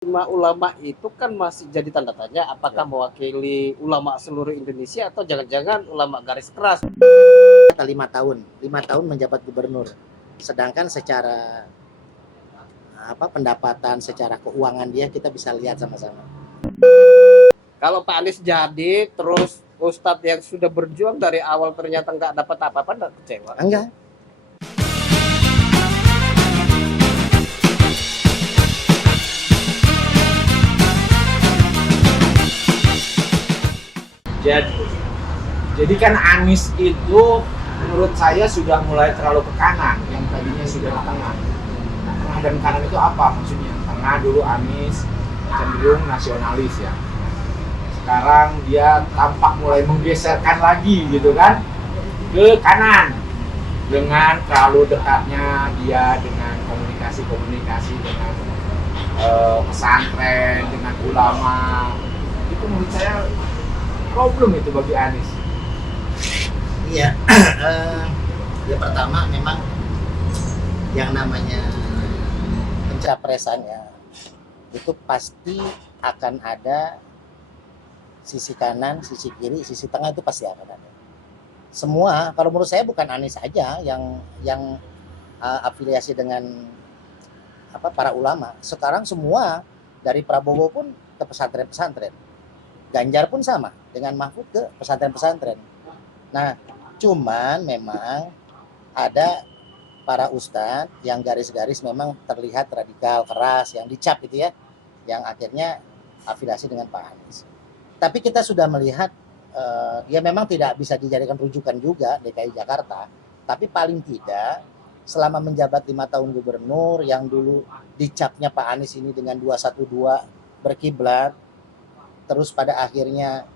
Lima ulama itu kan masih jadi tanda tanya apakah Ya. mewakili ulama seluruh Indonesia atau jangan-jangan ulama garis keras. 5 tahun menjabat gubernur. Sedangkan secara pendapatan, secara keuangan dia kita bisa lihat sama-sama. Kalau Pak Anies jadi terus Ustadz yang sudah berjuang dari awal ternyata nggak dapat apa-apa, nggak kecewa? Enggak. Jadi kan Anies itu menurut saya sudah mulai terlalu ke kanan, yang tadinya sudah di tengah. Nah, tengah dan kanan itu apa maksudnya? Tengah dulu Anies cenderung nasionalis ya. Sekarang dia tampak mulai menggeserkan lagi gitu kan ke kanan dengan terlalu dekatnya dia dengan komunikasi dengan pesantren, dengan ulama. Itu menurut saya problem itu bagi Anies. Iya. Ya pertama memang yang namanya pencapresannya itu pasti akan ada sisi kanan, sisi kiri, sisi tengah, itu pasti akan ada. Semua, kalau menurut saya bukan Anies aja yang afiliasi dengan para ulama. Sekarang semua dari Prabowo pun ke pesantren-pesantren. Ganjar pun sama dengan Mahfud ke pesantren-pesantren. Nah, cuman memang ada para ustadz yang garis-garis memang terlihat radikal, keras, yang dicap itu ya, yang akhirnya afiliasi dengan Pak Anies. Tapi kita sudah melihat dia memang tidak bisa dijadikan rujukan juga DKI Jakarta, tapi paling tidak selama menjabat 5 tahun gubernur yang dulu dicapnya Pak Anies ini dengan 212 berkiblat, terus pada akhirnya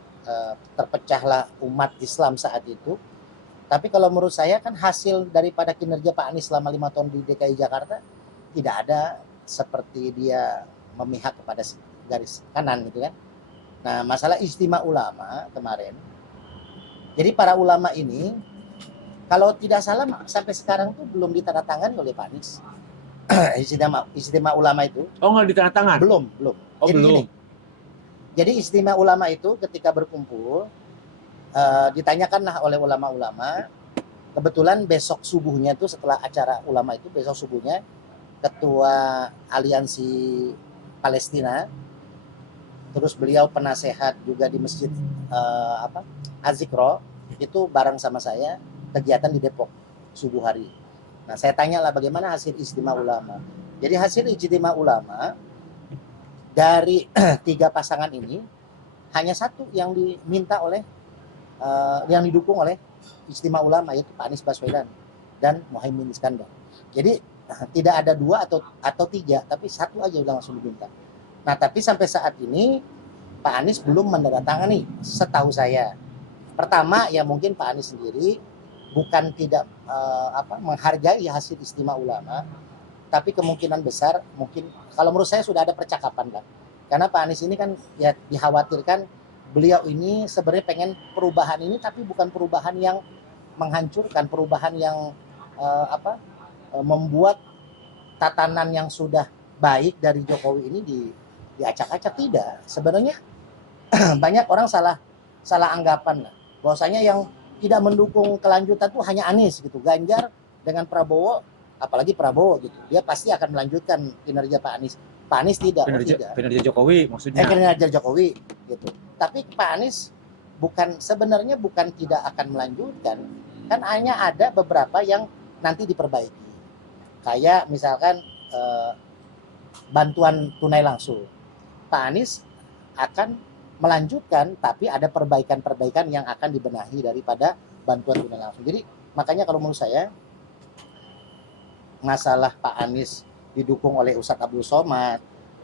terpecahlah umat Islam saat itu. Tapi kalau menurut saya kan hasil daripada kinerja Pak Anies selama 5 tahun di DKI Jakarta tidak ada seperti dia memihak kepada garis kanan gitu kan. Nah, masalah istimewa ulama kemarin, jadi para ulama ini kalau tidak salah sampai sekarang tuh belum ditandatangani oleh Pak Anies. istimewa ulama itu Oh, nggak ditandatangan? belum. Oh, Jadi belum. gini, jadi istimewa ulama itu ketika berkumpul ditanyakanlah oleh ulama-ulama. Kebetulan besok subuhnya tuh setelah acara ulama itu, besok subuhnya ketua aliansi Palestina, terus beliau penasehat juga di masjid Azikro, itu bareng sama saya kegiatan di Depok subuh hari. Nah, saya tanyalah bagaimana hasil istimewa ulama. Jadi hasil istimewa ulama dari 3 pasangan ini hanya satu yang diminta oleh yang didukung oleh istimewa ulama, yaitu Pak Anies Baswedan dan Muhaimin Iskandar. Jadi tidak ada 2 atau 3, tapi satu aja udah langsung diminta. Nah, tapi sampai saat ini Pak Anies belum menandatangani setahu saya. Pertama ya mungkin Pak Anies sendiri bukan tidak menghargai hasil istimewa ulama, tapi kemungkinan besar mungkin kalau menurut saya sudah ada percakapan kan. Karena Pak Anies ini kan ya dikhawatirkan beliau ini sebenarnya pengen perubahan ini, tapi bukan perubahan yang menghancurkan, perubahan yang membuat tatanan yang sudah baik dari Jokowi ini diacak-acak. Tidak. Sebenarnya banyak orang salah anggapan lah. Bahwasanya yang tidak mendukung kelanjutan tuh hanya Anies gitu. Ganjar dengan Prabowo, apalagi Prabowo gitu, dia pasti akan melanjutkan kinerja Pak Anies. Pak Anies tidak. Kinerja Jokowi maksudnya. Kinerja Jokowi gitu. Tapi Pak Anies sebenarnya bukan tidak akan melanjutkan. Kan hanya ada beberapa yang nanti diperbaiki. Kayak misalkan bantuan tunai langsung. Pak Anies akan melanjutkan, tapi ada perbaikan-perbaikan yang akan dibenahi daripada bantuan tunai langsung. Jadi makanya kalau menurut saya masalah Pak Anies didukung oleh Ustadz Abdul Somad,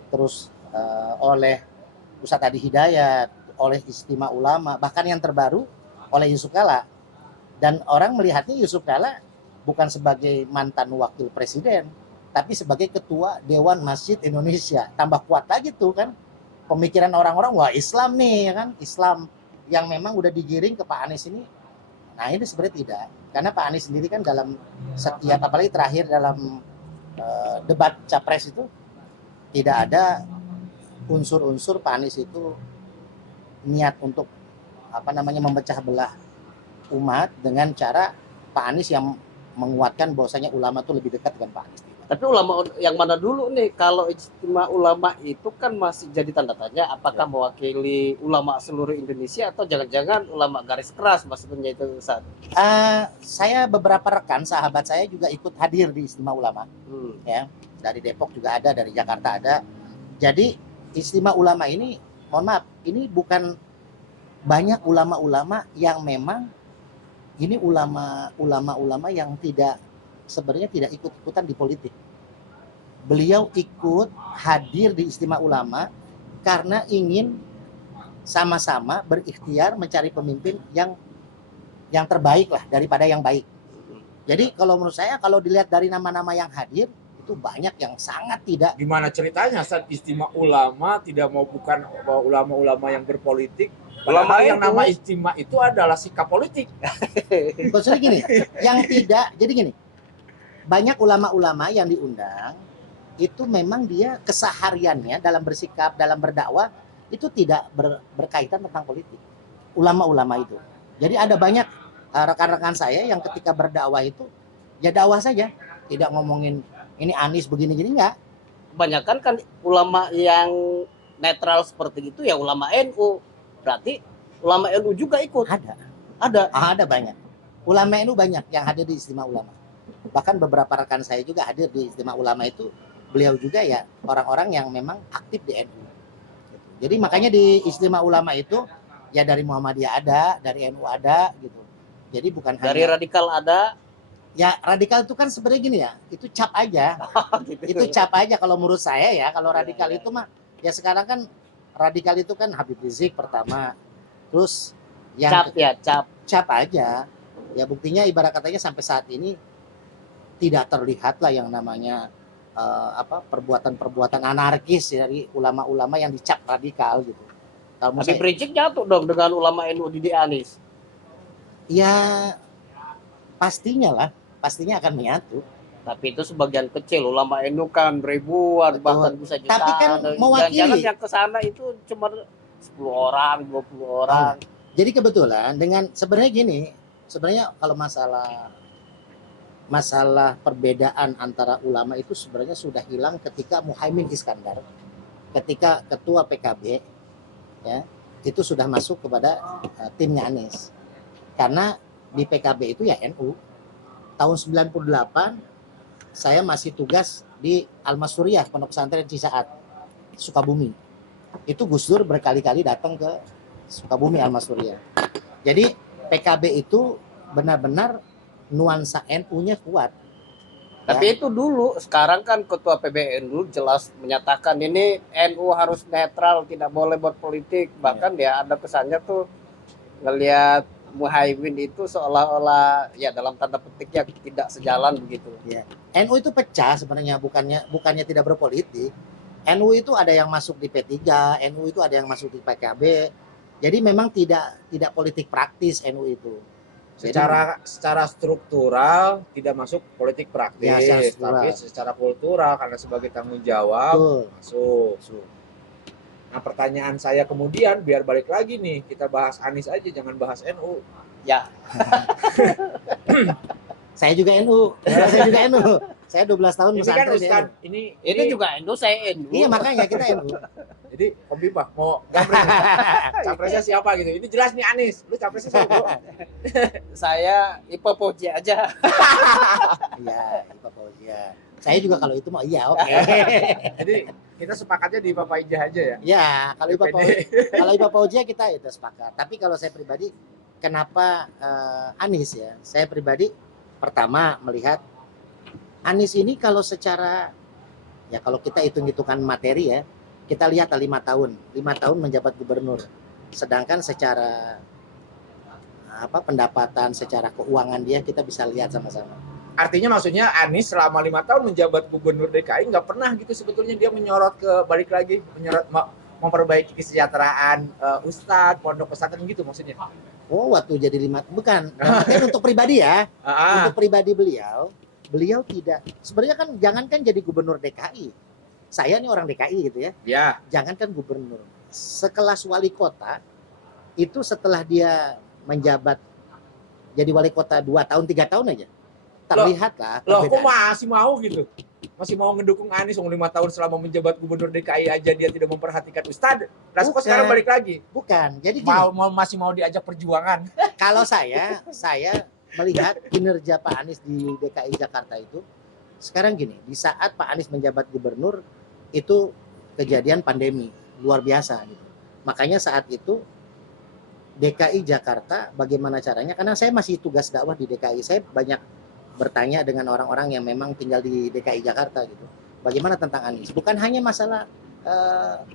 terus oleh Ustadz Adi Hidayat, oleh istimewa ulama, bahkan yang terbaru oleh Yusuf Kala. Dan orang melihatnya Yusuf Kala bukan sebagai mantan wakil presiden, tapi sebagai ketua Dewan Masjid Indonesia. Tambah kuat lagi tuh kan pemikiran orang-orang, wah Islam nih ya kan, Islam yang memang udah digiring ke Pak Anies ini. Nah, ini sebenarnya tidak, karena Pak Anies sendiri kan dalam setiap, apalagi terakhir dalam debat capres itu tidak ada unsur-unsur Pak Anies itu niat untuk memecah belah umat dengan cara Pak Anies yang menguatkan bahwasanya ulama itu lebih dekat dengan Pak Anies. Tapi ulama yang mana dulu nih? Kalau istimewa ulama itu kan masih jadi tanda tanya apakah mewakili ulama seluruh Indonesia atau jangan-jangan ulama garis keras maksudnya itu saat. Saya beberapa rekan sahabat saya juga ikut hadir di istimewa ulama. Ya, dari Depok juga ada, dari Jakarta ada. Jadi istimewa ulama ini, mohon maaf, ini bukan banyak ulama-ulama yang memang ini ulama-ulama yang sebenarnya tidak ikut-ikutan di politik. Beliau ikut hadir di istimewa ulama karena ingin sama-sama berikhtiar mencari pemimpin yang terbaik lah daripada yang baik. Jadi kalau menurut saya, kalau dilihat dari nama-nama yang hadir, itu banyak yang sangat tidak. Gimana ceritanya saat istimewa ulama tidak mau bukan ulama-ulama yang berpolitik? Ulama yang nama istimewa itu adalah sikap politik. Maksudnya gini, yang tidak, jadi gini, banyak ulama-ulama yang diundang, itu memang dia kesehariannya dalam bersikap, dalam berdakwah, itu tidak berkaitan tentang politik. Ulama-ulama itu. Jadi ada banyak rekan-rekan saya yang ketika berdakwah itu, ya dakwah saja. Tidak ngomongin ini Anies begini-gini, enggak. Kebanyakan kan ulama yang netral seperti itu ya ulama NU. Berarti ulama NU juga ikut. Ada Banyak. Ulama NU banyak yang hadir di istimewa ulama. Bahkan beberapa rekan saya juga hadir di istimewa ulama itu. Beliau juga ya orang-orang yang memang aktif di NU. Jadi makanya di istimewa ulama itu ya dari Muhammadiyah ada, dari NU ada gitu. Jadi bukan dari hanya radikal ada. Ya radikal itu kan sebenarnya gini ya, itu cap aja. Gitu. Itu cap aja kalau menurut saya ya. Kalau radikal itu mah ya sekarang kan radikal itu kan Habib Rizik pertama. Terus yang cap aja. Ya buktinya ibarat katanya sampai saat ini tidak terlihat lah yang namanya perbuatan anarkis dari ulama-ulama yang dicap radikal gitu. Habib Rizik jatuh dong dengan ulama NU di Anies. Ya pastinya akan menyatu. Tapi itu sebagian kecil, ulama NU kan ribuan, bahkan bisa jutaan. Tapi kan mewakili. Jangan yang ke sana itu cuma 10 orang, 20 orang. Jadi kebetulan dengan sebenarnya kalau masalah perbedaan antara ulama itu sebenarnya sudah hilang ketika Muhaimin Iskandar, ketika ketua PKB ya, itu sudah masuk kepada timnya Anies. Karena di PKB itu ya NU. Tahun 98 saya masih tugas di Al-Masuriyah, Pondok Pesantren Cisaat, Sukabumi. Itu Gus Dur berkali-kali datang ke Sukabumi Al-Masuriyah. Jadi PKB itu benar-benar nuansa NU-nya kuat. Tapi itu dulu, sekarang kan ketua PBN dulu jelas menyatakan ini NU harus netral, tidak boleh berpolitik. Bahkan ya ada kesannya tuh ngelihat Muhaimin itu seolah-olah ya dalam tanda petik ya tidak sejalan begitu. Ya. NU itu pecah sebenarnya, bukannya tidak berpolitik. NU itu ada yang masuk di P3, NU itu ada yang masuk di PKB. Jadi memang tidak politik praktis NU itu. Secara struktural tidak masuk politik praktis, ya, tapi secara kultural karena sebagai tanggung jawab masuk. Nah pertanyaan saya kemudian biar balik lagi nih, kita bahas Anies aja, jangan bahas NU. Ya. Saya juga NU. Saya 12 tahun ini kan Ustaz, ini juga NU, saya NU. Iya makanya kita NU. Jadi Om Bima mau capresnya siapa gitu? Ini jelas nih Anies. Lu capresnya siapa? Saya Ipa Poji aja. Iya, Ipa Poji. Saya juga kalau itu mau iya oke. Jadi kita sepakatnya di Ipa Ijah aja ya? Ya, kalau Ipa Poji kita itu sepakat. Tapi kalau saya pribadi, kenapa Anies ya? Saya pribadi pertama melihat Anies ini kalau secara ya kalau kita hitung-hitungan materi ya, kita lihat 5 tahun menjabat gubernur. Sedangkan secara pendapatan, secara keuangan dia kita bisa lihat sama-sama. Artinya maksudnya Anies selama 5 tahun menjabat gubernur DKI nggak pernah gitu sebetulnya dia menyorot memperbaiki kesejahteraan Ustadz, pondok pesantren gitu maksudnya. Oh, waktu jadi 5 bukan. Untuk pribadi ya. Untuk pribadi beliau tidak. Sebenarnya kan jangankan jadi gubernur DKI. saya nih orang DKI gitu ya, Ya. jangankan gubernur, sekelas wali kota itu setelah dia menjabat jadi wali kota 2 tahun 3 tahun aja, terlihatlah Loh, kok perbedaan. masih mau gitu? Masih mau ngedukung Anies 5 tahun selama menjabat gubernur DKI aja dia tidak memperhatikan Ustadz. Nah, kok Bukan. sekarang balik lagi? Bukan, jadi gini, Masih mau diajak perjuangan. kalau saya melihat kinerja Pak Anies di DKI Jakarta itu sekarang gini, di saat Pak Anies menjabat gubernur itu kejadian pandemi luar biasa gitu. Makanya saat itu DKI Jakarta bagaimana caranya, karena saya masih tugas dakwah di DKI, saya banyak bertanya dengan orang-orang yang memang tinggal di DKI Jakarta gitu. Bagaimana tentang Anies? Bukan hanya masalah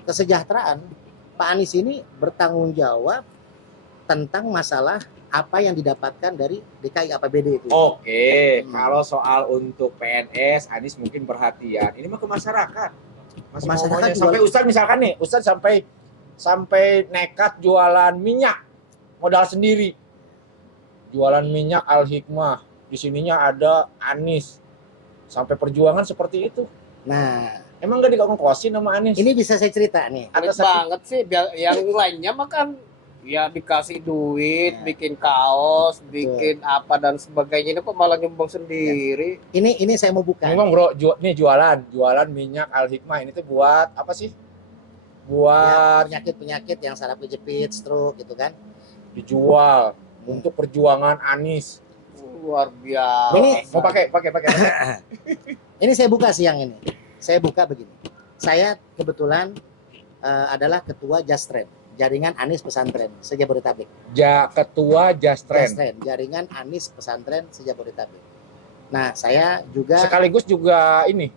kesejahteraan. Pak Anies ini bertanggung jawab tentang masalah apa yang didapatkan dari DKI APBD itu. Oke, kalau soal untuk PNS, Anies mungkin perhatian. Ini mah ke masyarakat. Masih Masyarakat ngomongnya juga- sampai Ustadz misalkan nih, Ustadz sampai nekat jualan minyak modal sendiri. Jualan minyak Al Hikmah. Di sininya ada Anies. Sampai perjuangan seperti itu. Nah, Emang gak dikongkosin sama Anies? ini bisa saya cerita nih. Pelit Atas- banget sih. Yang lainnya mah kan ya dikasih duit, Ya. bikin kaos, bikin apa dan sebagainya. Ini kok malah nyumbang sendiri. Ini saya mau buka. Memang bro, nih jualan minyak Al Hikmah ini tuh buat apa sih? Buat Penyakit-penyakit yang saraf kejepit, stroke gitu kan. dijual untuk perjuangan Anies. Luar biasa. Ini- Mau pakai. Ini saya buka siang ini. Saya buka begini. Saya kebetulan adalah ketua Jastren, jaringan Anies Pesantren se-Jabodetabek. Ketua Jastren. Jastren, jaringan Anies Pesantren se-Jabodetabek. Nah, saya juga Sekaligus juga ini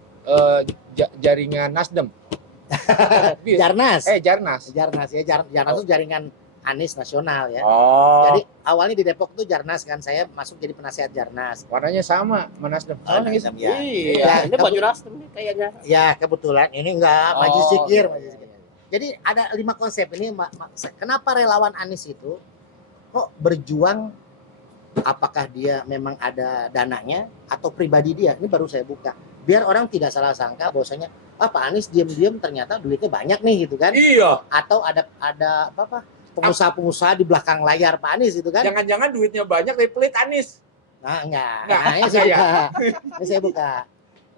jaringan Nasdem. Jarnas. Jarnas. Jarnas ya, Jarnas itu jaringan Anies nasional ya. Oh. Jadi awalnya di Depok tuh Jarnas kan, saya masuk jadi penasehat Jarnas. warnanya sama sama Nasdem. Oh, Nangis. ya. Iya, Ya, ini baju Nasdem nih kayaknya. Ya kebetulan ini enggak maju Oh, zikir, iya. maju zikir. Jadi ada 5 konsep ini. Kenapa relawan Anies itu kok berjuang? Apakah dia memang ada dananya atau pribadi dia? Ini baru saya buka. Biar orang tidak salah sangka bahwasanya Pak Anies diam-diam ternyata duitnya banyak nih gitu kan? Iya. Atau ada apa pengusaha-pengusaha di belakang layar Pak Anies itu kan? Jangan-jangan duitnya banyak tapi pelit Anies. Nah, enggak. Enggak, Nah, ini saya buka. Ini saya buka.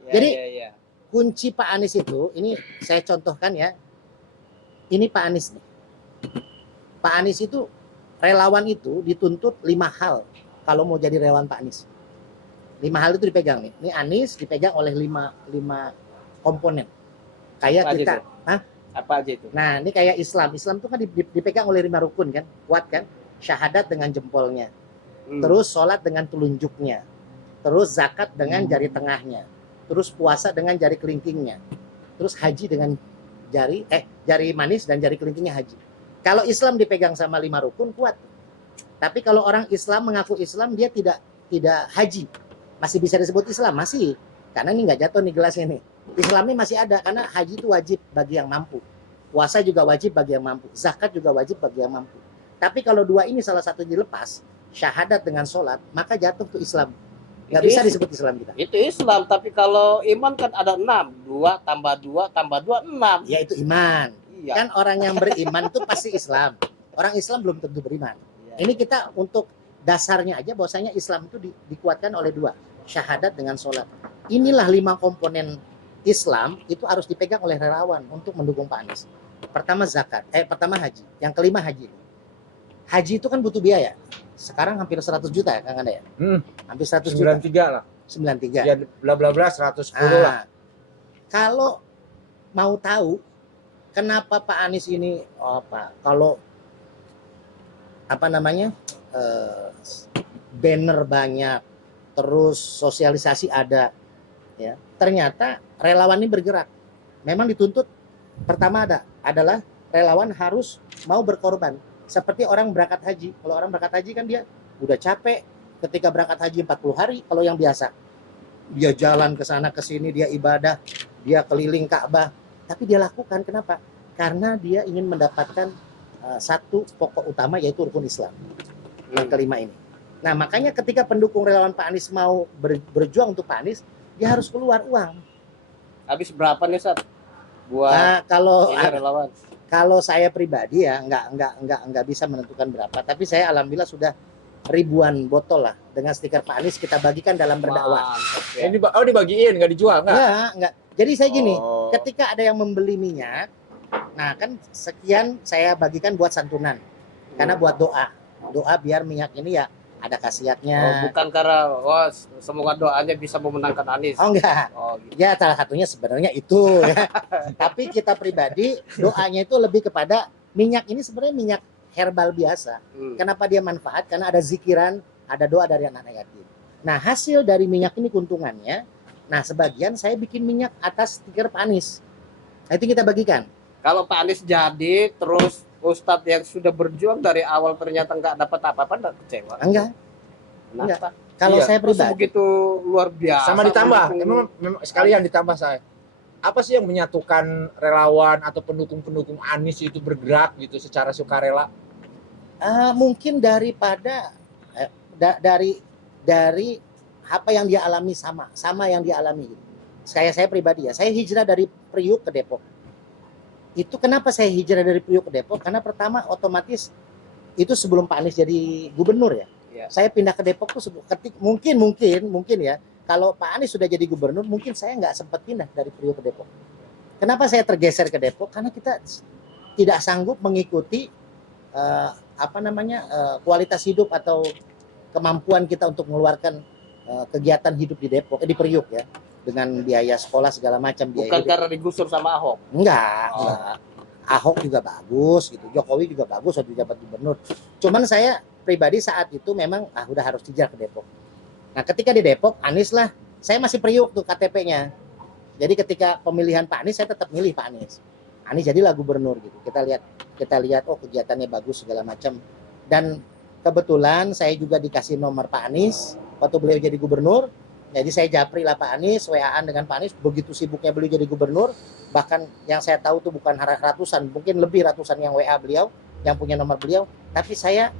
Ya, Jadi- ya, ya. Kunci Pak Anies itu, ini saya contohkan ya. Ini Pak Anies nih. Pak Anies itu relawan itu dituntut 5 hal kalau mau jadi relawan Pak Anies. 5 hal itu dipegang nih. Ini Anies dipegang oleh 5 komponen. Kayak Apa aja kita, itu? Apa aja itu? nah ini kayak Islam. Islam itu kan dipegang oleh 5 rukun kan, kuat kan? Syahadat dengan jempolnya. Terus sholat dengan telunjuknya. Terus zakat dengan jari tengahnya. Terus puasa dengan jari kelingkingnya. Terus haji dengan jari manis dan jari kelingkingnya haji. Kalau Islam dipegang sama 5 rukun kuat. Tapi kalau orang Islam mengaku Islam dia tidak haji. Masih bisa disebut Islam, masih. Karena ini nggak jatuh nih gelasnya nih. Islamnya masih ada karena haji itu wajib bagi yang mampu. Puasa juga wajib bagi yang mampu. Zakat juga wajib bagi yang mampu. Tapi kalau 2 ini salah satu dilepas, syahadat dengan sholat, maka jatuh tuh Islam. Nggak Itu bisa Islam. disebut Islam kita. Itu Islam, tapi kalau iman kan ada 6. 2 tambah 2 tambah 2, 6. Ya itu iman. Iya. Kan orang yang beriman itu pasti Islam. Orang Islam belum tentu beriman. Iya. Ini kita untuk dasarnya aja bahwasanya Islam itu dikuatkan oleh 2, syahadat dengan sholat. Inilah 5 komponen Islam itu harus dipegang oleh relawan untuk mendukung Pak Anies. Pertama zakat, pertama haji. Yang kelima haji. Haji itu kan butuh biaya. Sekarang hampir 100 juta ya Kang Anda ya? Hampir 100 juta. 93 lah. 93. Ya bla bla bla 110 lah. Nah, kalau mau tahu kenapa Pak Anies ini kalau banner banyak, terus sosialisasi ada, ya ternyata relawan ini bergerak. Memang dituntut pertama adalah relawan harus mau berkorban. Seperti orang berangkat haji. Kalau orang berangkat haji kan dia udah capek ketika berangkat haji 40 hari. Kalau yang biasa dia jalan ke sana ke sini, dia ibadah, dia keliling Ka'bah, tapi dia lakukan kenapa? Karena dia ingin mendapatkan satu pokok utama yaitu rukun Islam. Yang kelima ini. Nah, makanya ketika pendukung relawan Pak Anies mau berjuang untuk Pak Anies, dia harus keluar uang. Habis berapa nih, Sat? buat Nah, kalau ini relawan. kalau saya pribadi ya nggak bisa menentukan berapa, tapi saya alhamdulillah sudah ribuan botol lah dengan stiker Pak Anies kita bagikan dalam berdakwah. Mantap ya. Ini dibagiin, nggak dijual nggak? Enggak. Jadi saya gini, Oh. ketika ada yang membeli minyak, nah kan sekian saya bagikan buat santunan, karena buat doa biar minyak ini ya ada Oh, khasiatnya. bukan karena semoga doanya bisa memenangkan Anies. Oh enggak, Oh, gitu. ya salah satunya sebenarnya itu. Ya. Tapi kita pribadi doanya itu lebih kepada minyak ini sebenarnya minyak herbal biasa. Kenapa dia manfaat? Karena ada zikiran, ada doa dari anak yatim. Nah hasil dari minyak ini keuntungannya, nah sebagian saya bikin minyak atas stiker Pak Anies. Nah itu kita bagikan. Kalau Pak Anies jadi terus Ustadz yang sudah berjuang dari awal ternyata nggak dapat apa-apa, nggak kecewa? Enggak. Kenapa? Kalau Iya, saya Terus pribadi, begitu luar biasa. Sama ditambah, mendukung- memang sekalian ditambah saya. Apa sih yang menyatukan relawan atau pendukung-pendukung Anies itu bergerak gitu secara sukarela? mungkin daripada dari apa yang dia alami sama yang dia alami. Saya pribadi ya, saya hijrah dari Priuk ke Depok. Itu kenapa saya hijrah dari Priuk ke Depok? Karena pertama otomatis itu sebelum Pak Anies jadi gubernur ya. Iya. Saya pindah ke Depok tuh mungkin ya. Kalau Pak Anies sudah jadi gubernur, mungkin saya nggak sempat pindah dari Priuk ke Depok. Kenapa saya tergeser ke Depok? Karena kita tidak sanggup mengikuti kualitas hidup atau kemampuan kita untuk mengeluarkan kegiatan hidup di Depok, di Priuk ya, dengan biaya sekolah segala macam. Bukan karena digusur sama Ahok. Enggak. Ahok juga bagus gitu, Jokowi juga bagus waktu jabat gubernur. Cuman saya pribadi saat itu memang udah harus hijrah ke Depok. Nah ketika di Depok, Anies lah, saya masih Priuk tuh KTP-nya. Jadi ketika pemilihan Pak Anies, saya tetap milih Pak Anies. Anies jadilah gubernur gitu. Kita lihat oh kegiatannya bagus segala macam. Dan kebetulan saya juga dikasih nomor Pak Anies waktu beliau jadi gubernur. Jadi saya japri lah Pak Anies, WA-an dengan Pak Anies, begitu sibuknya beliau jadi gubernur, bahkan yang saya tahu tuh bukan ratusan, mungkin lebih ratusan yang WA beliau, yang punya nomor beliau, tapi saya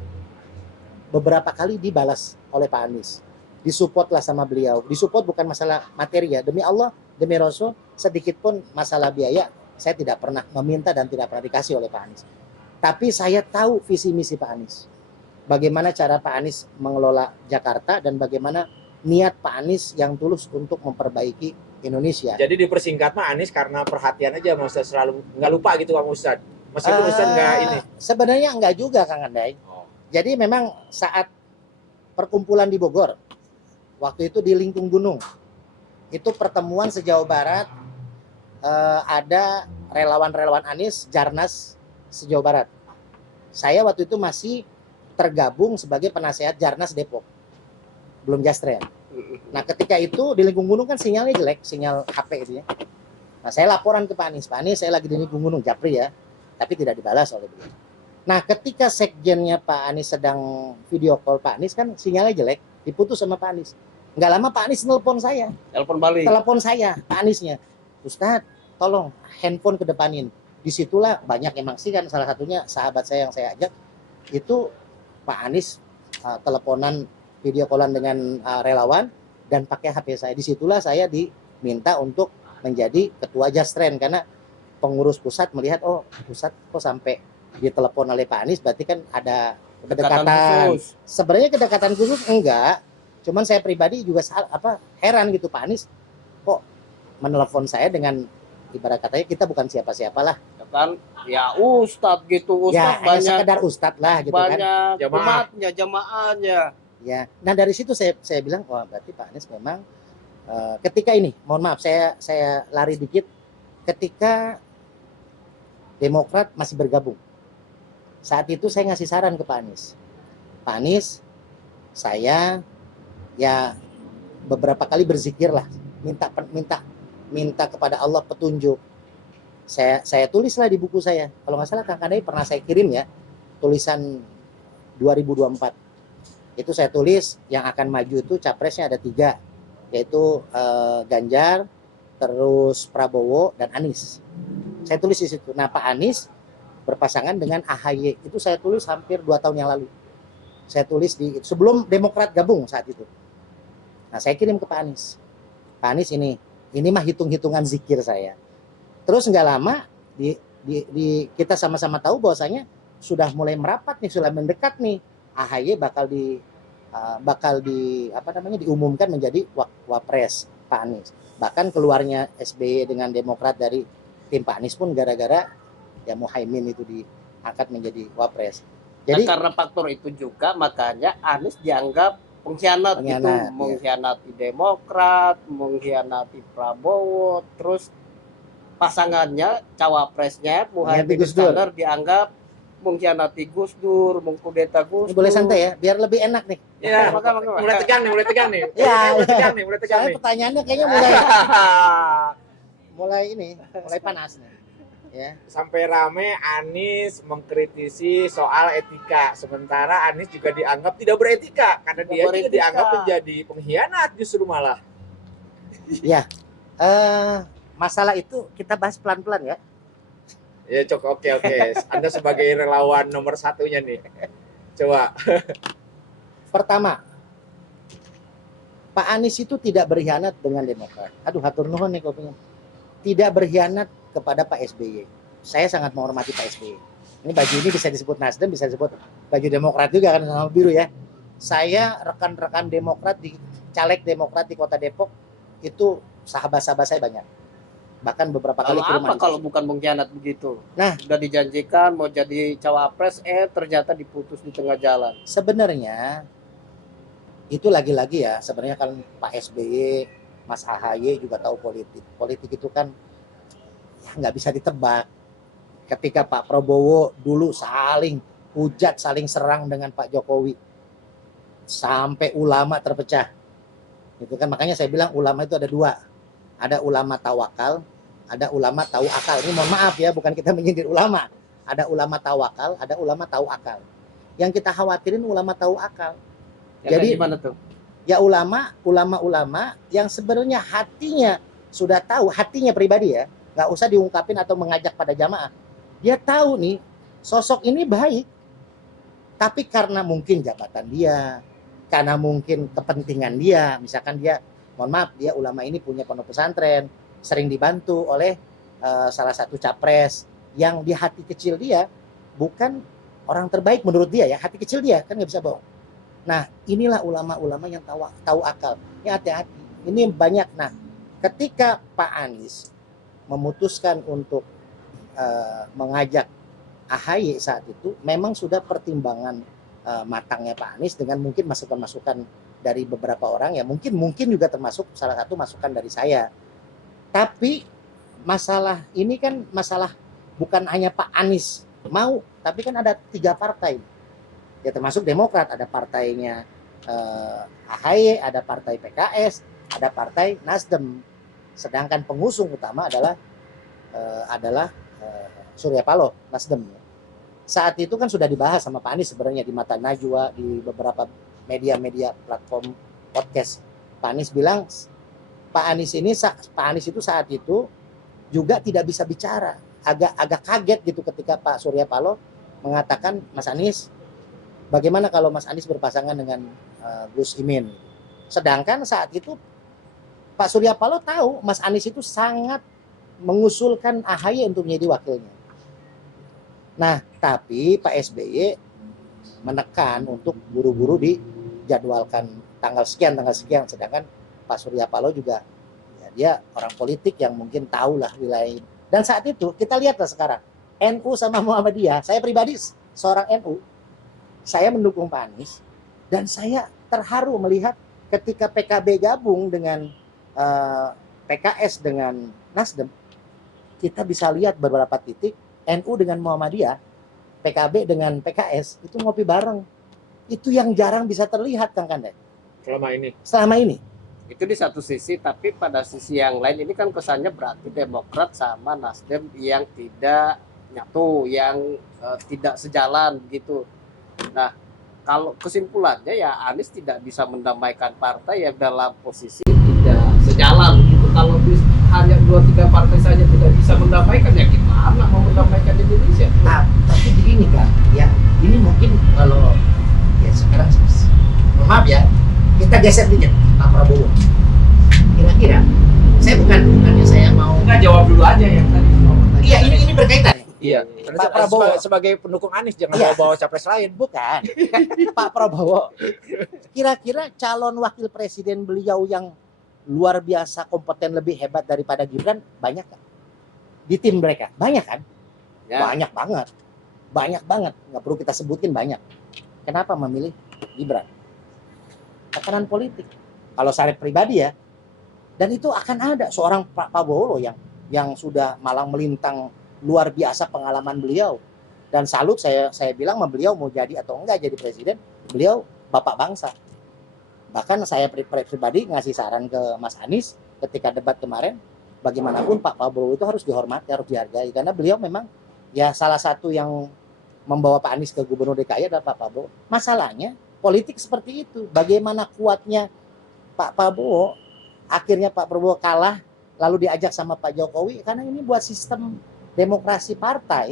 beberapa kali dibalas oleh Pak Anies. Disupport lah sama beliau. Disupport bukan masalah materi ya, demi Allah, demi Rasul, sedikit pun masalah biaya, saya tidak pernah meminta dan tidak pernah dikasih oleh Pak Anies. Tapi saya tahu visi misi Pak Anies. Bagaimana cara Pak Anies mengelola Jakarta dan bagaimana niat Pak Anies yang tulus untuk memperbaiki Indonesia. Jadi dipersingkat mah Anies karena perhatian aja, Mas Ustadz selalu nggak lupa gitu Kang Ustadz. Meskipun Ustadz nggak ini. Sebenarnya enggak juga Kang Andai. Oh. Jadi memang saat perkumpulan di Bogor, waktu itu di Lingkung Gunung, itu pertemuan sejauh Barat, ada relawan-relawan Anies, Jarnas sejauh Barat. Saya waktu itu masih tergabung sebagai penasehat Jarnas Depok, belum Jastren. Nah ketika itu di Lingkung Gunung kan sinyalnya jelek, sinyal HP itu ya. Nah saya laporan ke Pak Anies, saya lagi di Lingkung Gunung, japri ya, tapi tidak dibalas oleh beliau. Nah ketika sekjennya Pak Anies sedang video call Pak Anies kan sinyalnya jelek, diputus sama Pak Anies. Nggak lama Pak Anies nelpon saya, telepon saya Pak Aniesnya, Ustadz tolong handphone kedepanin. Disitulah banyak emang sih kan, salah satunya sahabat saya yang saya ajak itu Pak Anies teleponan video callan dengan relawan dan pakai HP saya. Disitulah saya diminta untuk menjadi ketua Jastren karena pengurus pusat melihat oh pusat kok sampai ditelepon oleh Pak Anies, berarti kan ada kedekatan. Sebenarnya kedekatan khusus enggak, cuman saya pribadi juga heran gitu Pak Anies kok menelepon saya dengan ibarat katanya kita bukan siapa-siapalah. Kan ya Ustadz gitu, ya, banyak sekedar Ustadz lah gitu kan. Banyak umatnya, jamaahnya. Ya, nah dari situ saya bilang wah berarti Pak Anies memang ketika ini, mohon maaf saya lari dikit, ketika Demokrat masih bergabung. Saat itu saya ngasih saran ke Pak Anies. Pak Anies, saya ya beberapa kali berzikir lah, minta kepada Allah petunjuk. Saya tulislah di buku saya. Kalau nggak salah Kang Andai pernah saya kirim ya, tulisan 2024. Itu saya tulis yang akan maju itu capresnya ada 3, yaitu Ganjar, terus Prabowo dan Anies. Saya tulis di situ. Nah Pak Anies berpasangan dengan AHY, itu saya tulis hampir 2 tahun yang lalu. Saya tulis sebelum Demokrat gabung saat itu. Nah saya kirim ke Pak Anies. Pak Anies ini mah hitung-hitungan zikir saya. terus nggak lama kita sama-sama tahu bahwasanya sudah mulai merapat nih, sudah mendekat nih, AHY bakal diumumkan menjadi wapres Pak Anies. Bahkan keluarnya SBY dengan Demokrat dari tim Pak Anies pun gara-gara ya Muhaimin itu diangkat menjadi wapres. Jadi karena faktor itu juga makanya Anies dianggap pengkhianat gitu, ya. mengkhianati Demokrat, mengkhianati Prabowo, terus pasangannya cawapresnya Muhaimin Iskandar dianggap mengkhianati Gus Dur, mengkudeta Gus Dur. Boleh santai ya, biar lebih enak nih. Ya, mulai tegang nih. Ya, mulai tegang nih. Pertanyaannya kayaknya mulai panas nih. Ya. Sampai rame Anies mengkritisi soal etika, sementara Anies juga dianggap tidak beretika karena dia juga dianggap menjadi pengkhianat justru malah. Ya, masalah itu kita bahas pelan-pelan ya. Ya oke. Anda sebagai relawan nomor satunya nih, coba. Pertama, Pak Anies itu tidak berkhianat dengan Demokrat. Aduh, hatur nuhun nih kopinya. Tidak berkhianat kepada Pak SBY. Saya sangat menghormati Pak SBY. Ini baju ini bisa disebut Nasdem, bisa disebut baju Demokrat juga kan, sama biru ya. Saya rekan-rekan Demokrat caleg Demokrat di Kota Depok itu sahabat-sahabat saya banyak. Bahkan beberapa kali ke rumah. Kalau bukan mengkhianat begitu? Nah, sudah dijanjikan mau jadi cawapres, ternyata diputus di tengah jalan. Sebenarnya itu lagi-lagi ya, sebenarnya kan Pak SBY, Mas AHY juga tahu politik. Politik itu kan nggak bisa ditebak. Ketika Pak Prabowo dulu saling hujat, saling serang dengan Pak Jokowi, sampai ulama terpecah. Itu kan makanya saya bilang ulama itu ada dua. Ada ulama tawakal, ada ulama tahu akal. Ini mohon maaf ya, bukan kita menyindir ulama. Ada ulama tawakal, ada ulama tahu akal. Yang kita khawatirin ulama tahu akal. Jadi gimana tuh? Ya ulama yang sebenarnya hatinya sudah tahu, hatinya pribadi ya, nggak usah diungkapin atau mengajak pada jamaah. Dia tahu nih sosok ini baik, tapi karena mungkin jabatan dia, karena mungkin kepentingan dia, misalkan dia, mohon maaf, dia ulama ini punya pondok pesantren, sering dibantu oleh salah satu capres yang di hati kecil dia bukan orang terbaik menurut dia ya, hati kecil dia kan nggak bisa bohong. Nah, inilah ulama-ulama yang tahu akal. Ini hati-hati. Ini banyak. Nah, ketika Pak Anies memutuskan untuk mengajak AHY saat itu, memang sudah pertimbangan matangnya Pak Anies dengan mungkin masukan-masukan dari beberapa orang ya, mungkin juga termasuk salah satu masukan dari saya. Tapi masalah ini kan masalah bukan hanya Pak Anies mau, tapi kan ada 3 partai. Ya termasuk Demokrat, ada partainya AHY, ada partai PKS, ada partai Nasdem. Sedangkan pengusung utama adalah Surya Paloh, Nasdem. Saat itu kan sudah dibahas sama Pak Anies sebenarnya di Mata Najwa, di beberapa media-media platform podcast. Pak Anies bilang Pak Anies itu saat itu juga tidak bisa bicara, agak kaget gitu ketika Pak Surya Paloh mengatakan, Mas Anies, bagaimana kalau Mas Anies berpasangan dengan Gus Imin? Sedangkan saat itu Pak Surya Paloh tahu Mas Anies itu sangat mengusulkan AHY untuk menjadi wakilnya. Nah, tapi Pak SBY menekan untuk buru-buru dijadwalkan tanggal sekian, sedangkan Pak Surya Paloh juga ya, dia orang politik yang mungkin tahu lah wilayah. Dan saat itu kita lihatlah sekarang NU sama Muhammadiyah. Saya pribadi seorang NU, saya mendukung Pak Anies dan saya terharu melihat ketika PKB gabung dengan PKS dengan Nasdem, kita bisa lihat beberapa titik NU dengan Muhammadiyah, PKB dengan PKS itu ngopi bareng. Itu yang jarang bisa terlihat, Kang Kande. Selama ini. Itu di satu sisi, tapi pada sisi yang lain ini kan kesannya berarti Demokrat sama Nasdem yang tidak nyatu, yang tidak sejalan gitu. Nah, kalau kesimpulannya ya Anies tidak bisa mendamaikan partai yang dalam posisi tidak sejalan gitu. Kalau hanya 2-3 partai saja tidak bisa mendamaikan, ya gimana mau mendamaikan Indonesia? Nah, tapi begini kan, ya ini mungkin kalau ya sekarang maaf ya, kita geser dikit Pak Prabowo. Kira-kira, saya bukannya saya mau jawab dulu aja yang tadi. Iya, ini berkaitan. Iya. Pak Prabowo. Sebagai pendukung Anies jangan Iya. bawa capres lain. Bukan. Pak Prabowo. Kira-kira calon wakil presiden beliau yang luar biasa kompeten lebih hebat daripada Gibran banyak kan? Di tim mereka banyak kan? Ya. Banyak banget, nggak perlu kita sebutin banyak. Kenapa memilih Gibran? Tekanan politik. Kalau saya pribadi ya, dan itu akan ada seorang Pak Prabowo yang sudah malang melintang luar biasa pengalaman beliau. Dan salut saya bilang sama beliau mau jadi atau enggak jadi presiden, beliau bapak bangsa. Bahkan saya pribadi ngasih saran ke Mas Anies ketika debat kemarin, bagaimanapun Pak Prabowo itu harus dihormati, harus dihargai karena beliau memang ya salah satu yang membawa Pak Anies ke gubernur DKI adalah Pak Prabowo. Masalahnya politik seperti itu. Bagaimana kuatnya Pak Prabowo, akhirnya Pak Prabowo kalah lalu diajak sama Pak Jokowi karena ini buat sistem demokrasi partai